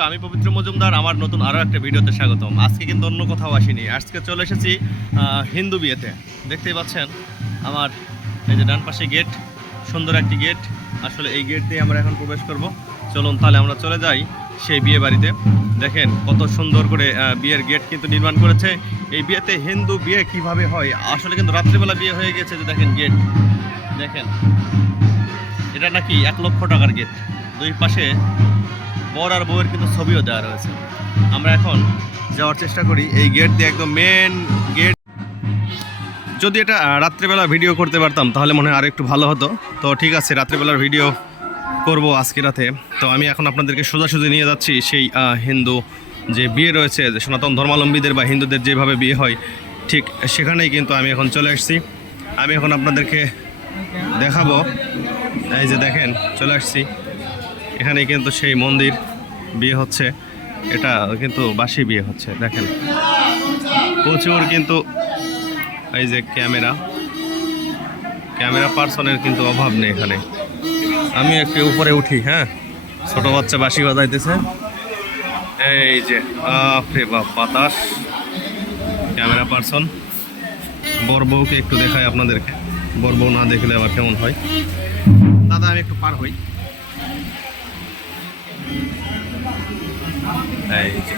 বন্ধুরা, আমি পবিত্র মজুমদার। আমার নতুন আরও একটা ভিডিওতে স্বাগতম। আজকে কিন্তু অন্য কোথাও আসিনি, আজকে চলে এসেছি হিন্দু বিয়েতে। দেখতেই পাচ্ছেন আমার এই যে ডান পাশে গেট, সুন্দর একটি গেট। আসলে এই গেট দিয়ে আমরা এখন প্রবেশ করব। চলুন তাহলে আমরা চলে যাই সেই বিয়ে বাড়িতে। দেখেন কত সুন্দর করে বিয়ের গেট কিন্তু নির্মাণ করেছে। এই বিয়েতে হিন্দু বিয়ে কিভাবে হয়, আসলে কিন্তু রাত্রিবেলা বিয়ে হয়ে গেছে। যে দেখেন গেট, দেখেন এটা নাকি 1 লক্ষ টাকার গেট। দুই পাশে বর আর বউয়ের কিন্তু ছবিও দেওয়া রয়েছে। আমরা এখন যাওয়ার চেষ্টা করি এই গেট দিয়ে, একদম মেন গেট। যদি এটা রাত্রিবেলা ভিডিও করতে পারতাম তাহলে মনে হয় আর একটু ভালো হতো। তো ঠিক আছে, রাত্রিবেলার ভিডিও করব আজকে রাতে। তো আমি এখন আপনাদেরকে সোজাসুজি নিয়ে যাচ্ছি সেই হিন্দু যে বিয়ে রয়েছে, যে সনাতন ধর্মাবলম্বীদের বা হিন্দুদের যেভাবে বিয়ে হয় ঠিক সেখানেই কিন্তু আমি এখন চলে আসছি। আমি এখন আপনাদেরকে দেখাবো। এই যে দেখেন চলে আসছি, এখানে কিন্তু সেই মন্দির বিয়ে হচ্ছে। এটা কিন্তু বাসি বিয়ে হচ্ছে। দেখেন প্রচুর কিন্তু এই যে ক্যামেরা পার্সনের কিন্তু অভাব নেই এখানে। আমি একটু উপরে উঠি। হ্যাঁ, ছোট বাচ্চা বাঁশি বাজাইতেছে। এই যে বাপরে বাপ, বাতাস। ক্যামেরা পার্সন বর বউকে একটু দেখায় আপনাদেরকে, বর বউ না দেখলে আবার কেমন হয়। দাদা আমি একটু পার হই। এই যে